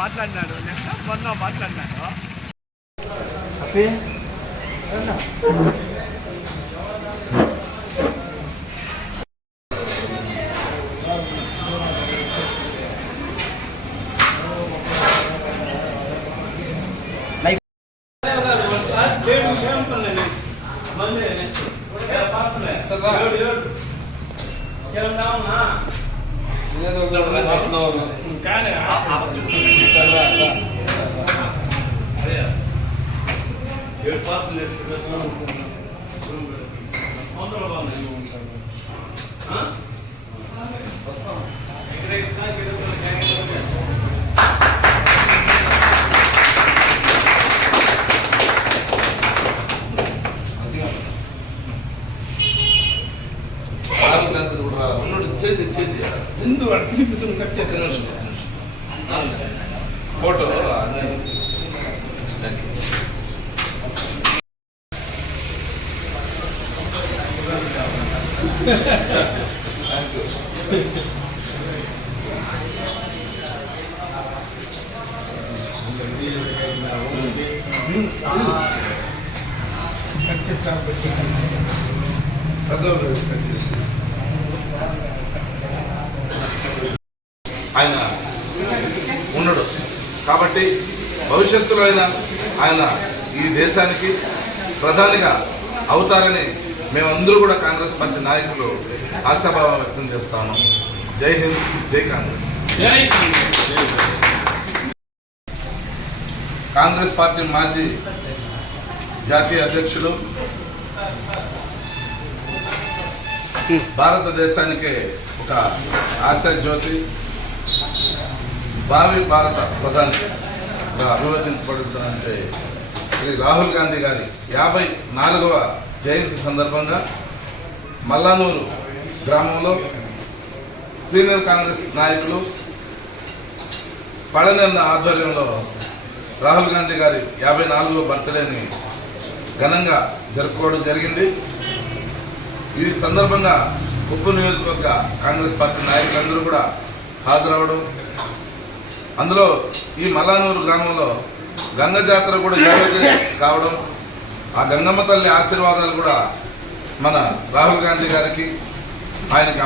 మాట్లాడినాడు మొన్న మాట్లాడినాడు ముందు ఫోటో ఆయన ఉన్నాడు కాబట్టి భవిష్యత్తులో ఆయన ఈ దేశానికి ప్రధానిగా అవుతారని మేమందరూ కూడా కాంగ్రెస్ పార్టీ నాయకులు ఆశాభావం వ్యక్తం చేస్తాము. జై హింద్, జై కాంగ్రెస్. కాంగ్రెస్ పార్టీ మాజీ జాతీయ అధ్యక్షులు, భారతదేశానికి ఒక ఆశా జ్యోతి, భావి భారత ప్రధాని అభివర్ణించబడుతుందంటే శ్రీ రాహుల్ గాంధీ గారి 54వ జయంతి సందర్భంగా మల్లానూరు గ్రామంలో సీనియర్ కాంగ్రెస్ నాయకులు పళనిన్న ఆధ్వర్యంలో రాహుల్ గాంధీ గారి 54వ బర్త్డేని ఘనంగా జరుపుకోవడం జరిగింది. ఈ సందర్భంగా ఉప్పు నియోజకవర్గ కాంగ్రెస్ పార్టీ నాయకులందరూ కూడా హాజరవడం, అందులో ఈ మల్లానూరు గ్రామంలో గంగ జాతర కూడా కావడం, ఆ గంగమ్మ తల్లి ఆశీర్వాదాలు కూడా మన రాహుల్ గాంధీ గారికి, ఆయనకి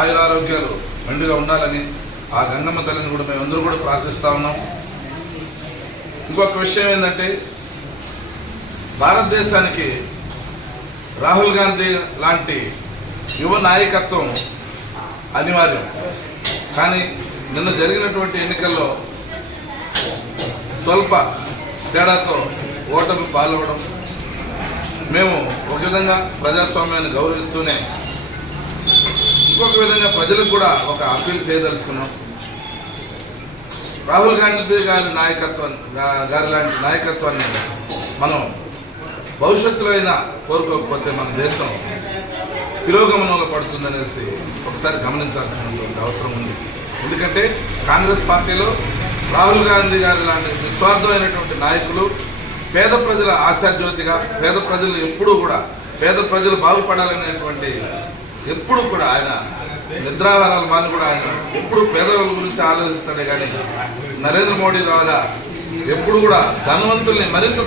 ఆయురారోగ్యాలు మెండుగా ఉండాలని ఆ గంగమ్మ తల్లిని కూడా మేమందరూ కూడా ప్రార్థిస్తూ ఉన్నాం. ఇంకొక విషయం ఏంటంటే, భారతదేశానికి రాహుల్ గాంధీ లాంటి యువ నాయకత్వం అనివార్యం. కానీ నిన్న జరిగినటువంటి ఎన్నికల్లో స్వల్ప తేడాతో ఓటమి పాల్గొనడం, మేము ఒక విధంగా ప్రజాస్వామ్యాన్ని గౌరవిస్తూనే ఇంకొక విధంగా ప్రజలకు కూడా ఒక అప్పీల్ చేయదలుచుకున్నాం. రాహుల్ గాంధీ గారి లాంటి నాయకత్వాన్ని మనం భవిష్యత్తులో అయినా కోరుకోకపోతే మన దేశం తిరోగమనంలో పడుతుందనేసి ఒకసారి గమనించాల్సినటువంటి అవసరం ఉంది. ఎందుకంటే కాంగ్రెస్ పార్టీలో రాహుల్ గాంధీ గారి లాంటి నిస్వార్థమైనటువంటి నాయకులు, పేద ప్రజల ఆశాజ్యోతిగా, పేద ప్రజలు ఎప్పుడూ కూడా పేద ప్రజలు బాగుపడాలనేటువంటి ఎప్పుడు కూడా ఆయన నిద్రాహారాలు మాని కూడా ఆయన ఎప్పుడు పేదల గురించి ఆలోచిస్తాడే కానీ నరేంద్ర మోడీ లాగా ఎప్పుడు కూడా ధనవంతుల్ని మరింత